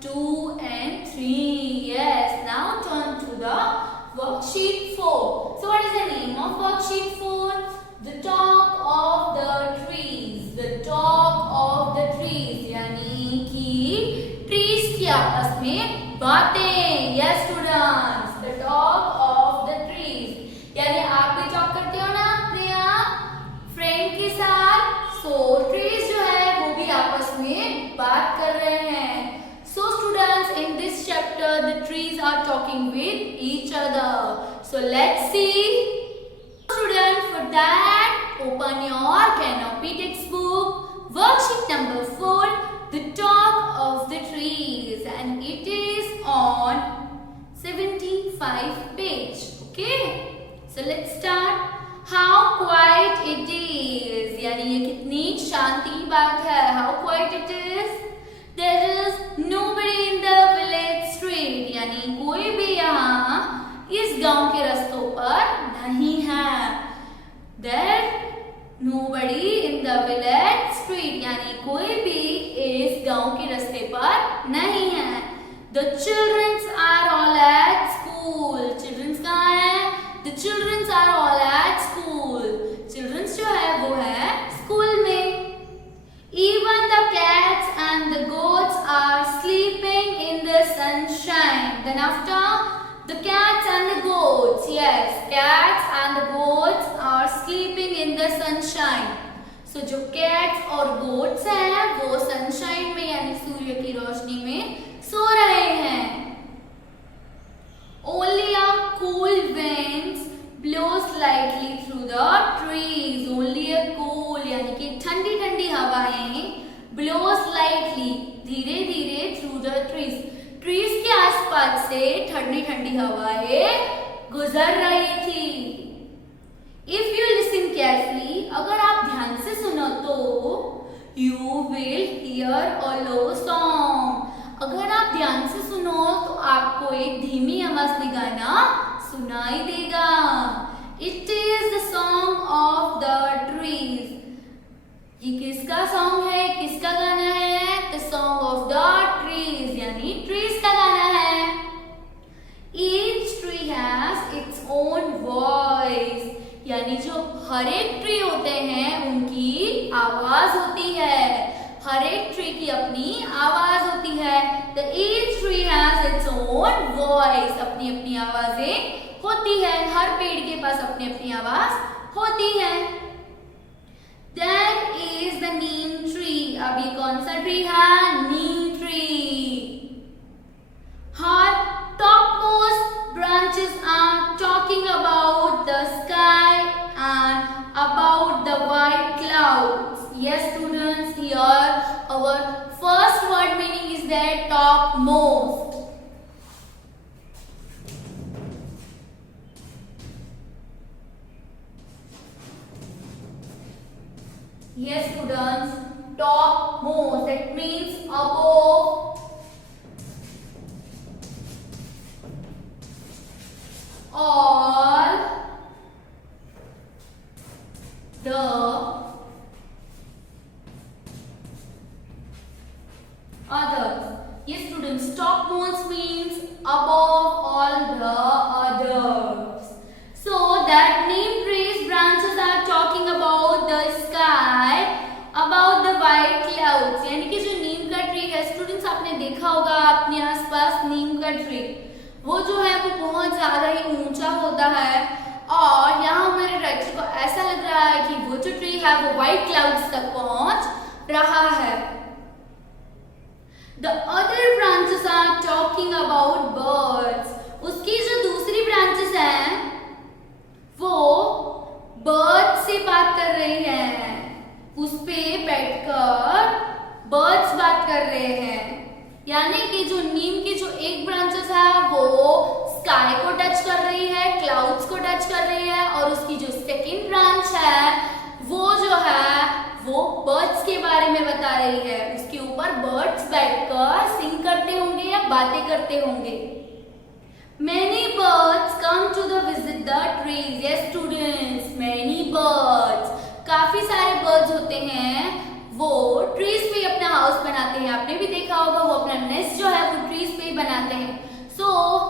2 and 3. Yes. Now turn to the worksheet 4. So what is the name of worksheet 4? The talk of the trees. The talk of the trees. यानी कि trees की आपस में बातें. Yes students. The talk of the trees. यानी आप भी talk करते हो ना अपने फ्रेंड के साथ. So trees जो है वो भी आपस में बात कर रहे हैं. So students, in this chapter the trees are talking with each other. So let's see. Students, for that open your Canopy textbook, worksheet number 4, the talk of the trees, and it is on 75 page. Okay, so let's start. How quiet it is. यानी ये कितनी शांति की बात है. How quiet it is. There is nobody in the village street. यानी कोई भी यहाँ इस गांव के रास्तों पर नहीं है. There nobody in the village street. यानी कोई भी इस गांव के रास्ते पर नहीं है. The children are all at school. Children कहाँ है? The children are all at school. Children जो है वो है स्कूल में. Even the cats and the goats are sleeping in the sunshine. Then after, the cats and the goats. Yes, cats and the goats are sleeping in the sunshine. So जो cats और goats हैं वो sunshine में यानी सूर्य की रोशनी में सो रहे हैं. Only a cool wind blows lightly through the trees. Only a cool यानी कि ठंडी ठंडी हवाएं blows lightly धीरे धीरे through the trees. Trees के आसपास से ठंडी ठंडी हवाएं गुजर रही थी. If you listen carefully, अगर आप ध्यान से सुनो तो you will hear a low song. अगर आप ध्यान से सुनो तो आपको एक धीमी आवाज में गाना सुनाई देगा. It is the song of the trees. ये किसका सॉन्ग है? किसका गाना है? The song of the trees यानी trees का गाना है. Each tree has its own voice. यानी जो हर एक ट्री होते हैं उनकी आवाज होती है. हर एक ट्री की अपनी आवाज होती है. The each tree has its own voice. अपनी अपनी आवाजें होती है. हर पेड़ के पास अपनी अपनी आवाज होती है. That is the neem tree. अब ये कौन सा ट्री है? Neem tree. Her topmost branches are talking about the sky and about the white clouds. Yes students, here our first word meaning is that topmost. Yes students, topmost that means above all the others. Yes students, topmost means above all the others. So that neem tree's branches are talking about the sky, about the white clouds. यानी कि जो नीम का ट्री है स्टूडेंट्स, आपने देखा होगा अपने आसपास नीम का ट्री, वो जो है वो बहुत ज्यादा ही ऊंचा होता है. और यहाँ मेरे राइटर को ऐसा लग रहा है कि वो जो ट्री है वो व्हाइट क्लाउड्स तक पहुंच रहा है. The other branches are talking about birds. उसकी जो दूसरी ब्रांचेस हैं वो बर्ड्स से बात कर रही हैं. उस पे बैठकर बर्ड्स बात कर रहे हैं. यानी कि जो नीम की जो एक ब्रांचेस है वो स्काई को टच कर रही है, क्लाउड्स को टच कर रही है, और उसकी जो सेकंड ब्रांच है वो जो है वो बर्ड्स के बारे में बता रही है. उसके ऊपर बर्ड्स बैठकर सिंग करते होंगे या बातें करते होंगे. Many birds come to the visit the trees. Yes students, many birds. काफी सारे बर्ड्स होते हैं वो ट्रीज पे अपना हाउस बनाते हैं. आपने भी देखा होगा वो अपना अपना नेस्ट जो है वो ट्रीज पे ही बनाते हैं. So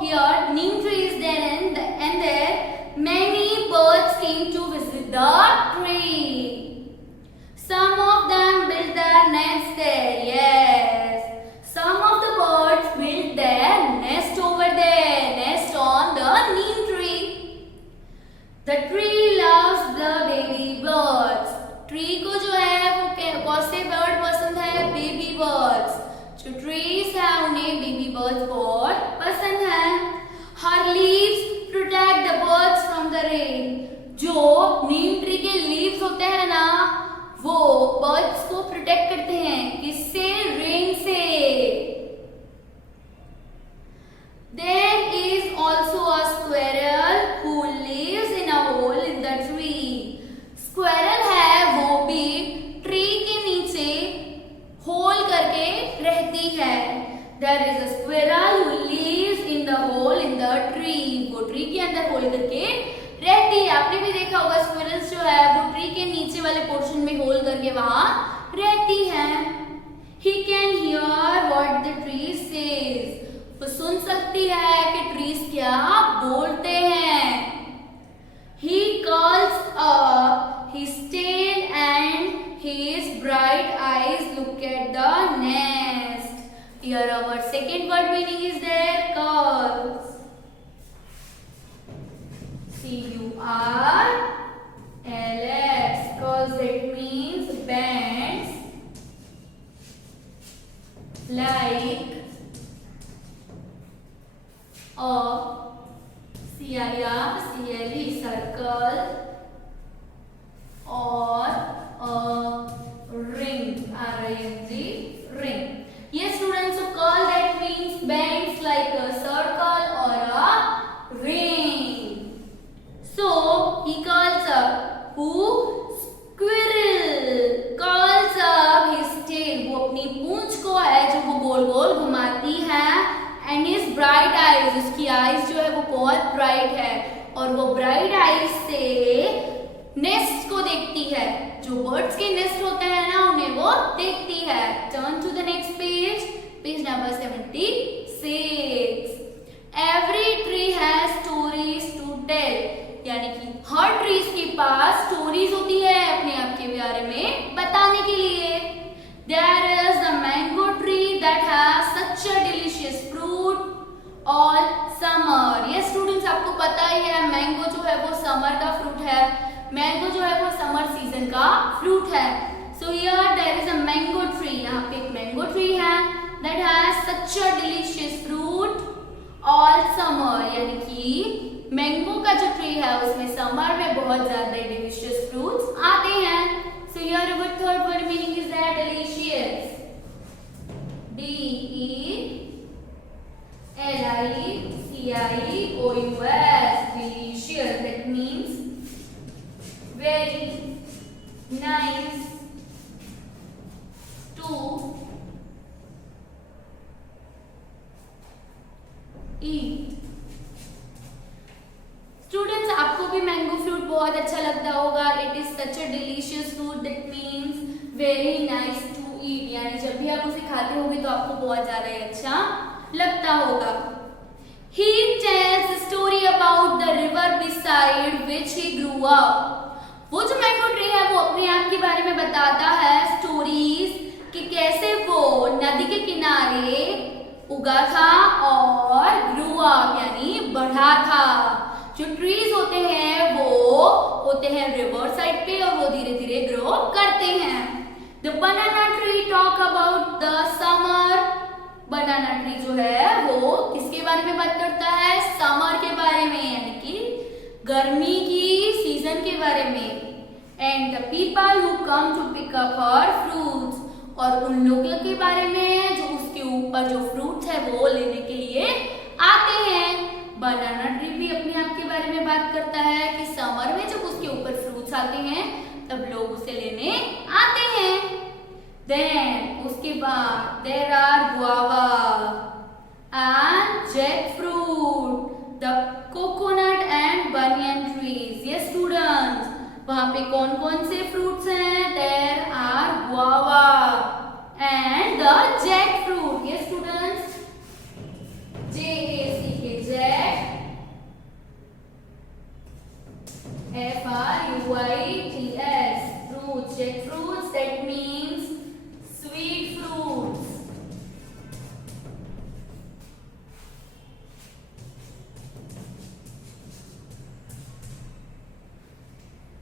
here neem tree is there and there many birds came to visit the tree. Some of them built their nests there. Yes, some of the birds built their nest over there, nest on the neem tree. The tree loves the baby birds. Tree को जो है वो कौन से बर्ड पसंद है? Baby birds. जो ट्रीज है उन्हें बेबी बर्ड्स बहुत पसंद है. Her leaves protect the birds from the rain. जो नीम ट्री के लीव्स होते हैं ना, वो बर्ड्स को प्रोटेक्ट करते हैं. किससे? रेन से. There is also a squirrel who lives in a hole in the tree. Squirrel है वो भी ट्री के नीचे होल करके रहती है. There is a squirrel who lives in the hole in the tree. वो ट्री के अंदर होल करके रहती है. आपने भी देखा होगा स्क्विरल्स जो है वो ट्री के नीचे वाले पोर्शन में होल करके वहां रहती है. He can hear what the tree says. वो सुन सकती है कि ट्रीज क्या बोलते हैं. He calls up his tail and his bright eyes look at the nest. Here our second word meaning is there, calls. Curls. Calls, it means bends like a CLE circle or a ring, ring. Yes students, so curl that means bends like a circle or a ring. So he calls up who? Squirrel calls up his tail. वो अपनी पूंछ को है जो वो गोल गोल घुमाती है. And his bright eyes, उसकी आईज जो है वो बहुत ब्राइट है और वो ब्राइट आईज से नेस्ट को देखती है. जो बर्ड्स के नेस्ट होते हैं ना उन्हें वो देखती है. Turn to the next page, page number 76. Every tree has stories to tell. यानी कि हर ट्रीज के पास स्टोरीज होती है अपने आप के बारे में बताने के लिए. There is a mango tree that has such a delicious fruit all summer. Yes students, आपको पता ही है मैंगो जो है वो समर का फ्रूट है. मैंगो जो है वो समर सीजन का फ्रूट है. So here there is a mango tree. यहाँ पे एक मैंगो ट्री है that has such a delicious fruit all summer. यानी कि मैंगो का जो ट्री है उसमें समर में बहुत ज्यादा डिलीशियस फ्रूट्स आते हैं. So here our third word meaning is that delicious. DELICIOUS. Delicious. That means very nice to eat. Students, आपको भी मैंगो फ्रूट बहुत अच्छा लगता होगा. It is such a delicious fruit. That means very nice to eat. यानी जब भी आप उसे खाते होंगे तो आपको बहुत ज्यादा अच्छा लगता होगा. He tells a story about the river beside which he grew up. वो जो मैंगो ट्री है वो अपने आप के बारे में बताता है स्टोरीज कि कैसे वो नदी के किनारे उगा था और ग्रू अप यानी बढ़ा था. जो ट्रीज होते हैं वो होते हैं रिवर साइड पे और वो धीरे धीरे ग्रो करते हैं. The banana tree talk about the summer. बनाना ट्री जो है वो किसके बारे में बात करता है? समर के बारे में, यानी कि गर्मी की सीजन के बारे में. And the people who come to pick up her fruits. और उन लोगों के बारे में जो उसके ऊपर जो फ्रूट्स है वो लेने के लिए आते हैं. बनाना ट्री भी अपने आप के बारे में बात करता है कि समर में जब उसके ऊपर फ्रूट्स आते हैं तब लोग उसे लेने आते हैं. देन उसके बाद there are guava and jack fruit, the coconut and banyan trees. ये स्टूडेंट्स, वहां पे कौन कौन से फ्रूट्स हैं? There are guava and the jack fruit. ये students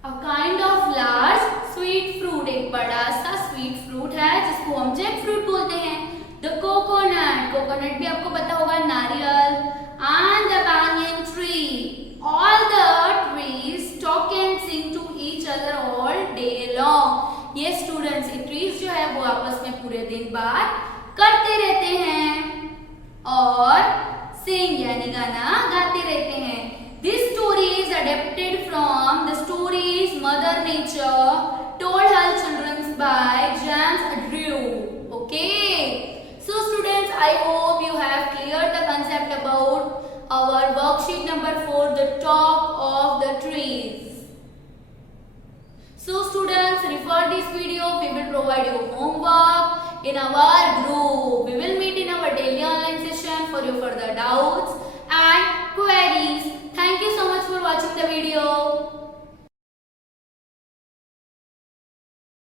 A kind of large sweet fruit, एक बड़ा सा sweet fruit है जिसको हम जैक फ्रूट बोलते हैं. The coconut, coconut भी आपको पता होगा, नारियल. And the banyan tree, all the trees talk and sing to each other all day long. ये स्टूडेंट्स, ये ट्रीज जो है वो आपस में पूरे दिन बात करते रहते हैं और सिंग यानी गाना गाते रहते हैं. This story is adapted from the stories Mother Nature told her children by James Drew. Okay. So students, I hope you have cleared the concept about our worksheet number 4, the talk of the trees. So students, refer this video. We will provide you homework in our group. We will meet in our daily online session for your further doubts and queries. Thank you so much for watching the video.